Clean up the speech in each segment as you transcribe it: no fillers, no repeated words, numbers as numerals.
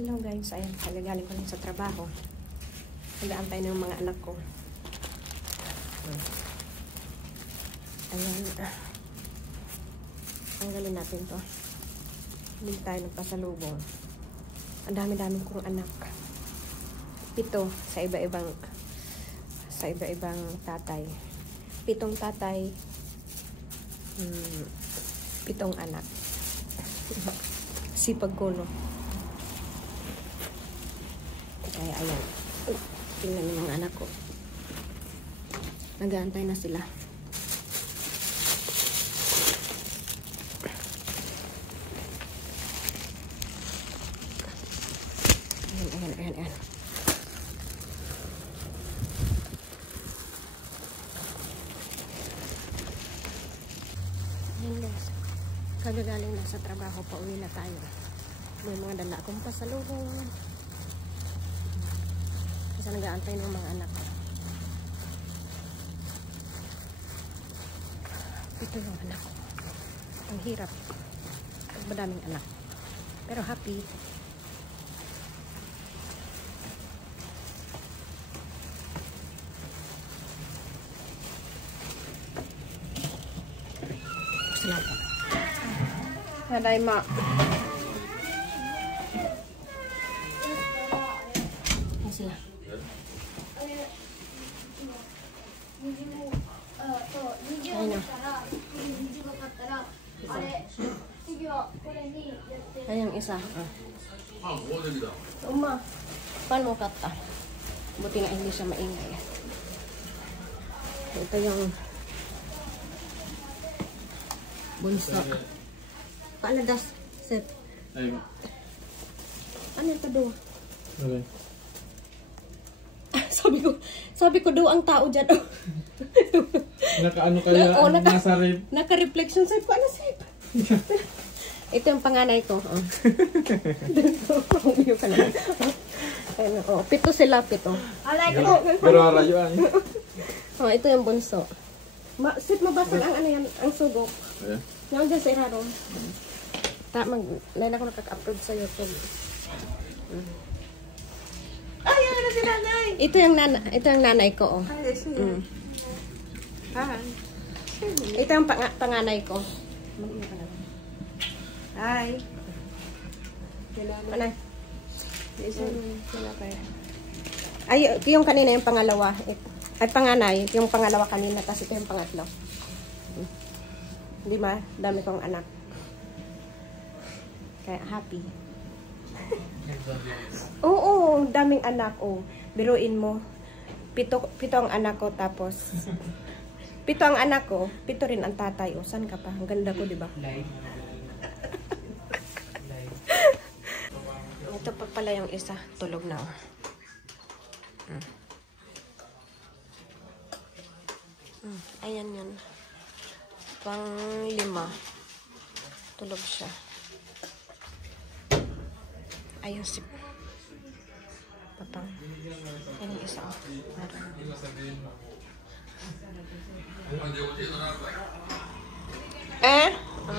Hello guys, ayan, kagagaling ko lang sa trabaho. Nag-aantay ng mga anak ko. Ayan, tanggalin natin to. Hindi tayo ng pasalubong. Ang dami-dami kong anak. 7 sa iba-ibang tatay. 7 tatay, 7 anak. Sipag ko, no? Kaya ayan, tingnan yung mga anak ko. Nag-aantay na sila. Ayan. Ayan guys, kagagaling na sa trabaho, pauwi na tayo. May mga dala akong pasalubong. Kasi nag-aantay ng mga anak. Ito yung anak ko. Ang hirap. Ang madaming anak. Pero happy. Salamat. Haday ma. Sila. Ayang isa. Uma, paano mo kata? Buti nga hindi siya maingay. Ito yung bunso. Paaladas, set. Ano ito do? Okay. Sabi ko daw ang tao dyan. Naka-ano kaya? Nasa rib? Naka-reflection. Sabi ko, ano sabi? Ito yung panganay ko. Oh. 7 sila, 7. Pero arayuan. Oh, ito yung bunso. Sit mabasag ang ano yan, ang sugok. Yan dyan sa irarong. Lain ako nakaka-upload sa YouTube. Ay, yan na si nanay. Ito yung nanay ko, oh. Ay, sige. Ito yung panganay ko. Hi. Manay. Ay, yung kanina yung pangalawa. Ay, panganay. Yung pangalawa kanina. Tapos ito yung pangatlo. Di ba? Dami kong anak. Kaya happy. Oo, daming anak. Oh. Biruin mo. 7 ang anak ko. Tapos 7 ang anak ko. 7 rin ang tatay. Oh, saan ka pa? Ang ganda ko, di ba? Ito pa pala yung isa. Tulog na. Oh. Ayan yun. Pang 5. Tulog siya. Ayun si Papang. Ayan yung isa.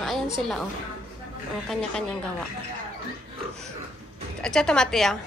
Ayan sila, oh. Ang kanya-kanyang gawa. At ito, Mateo.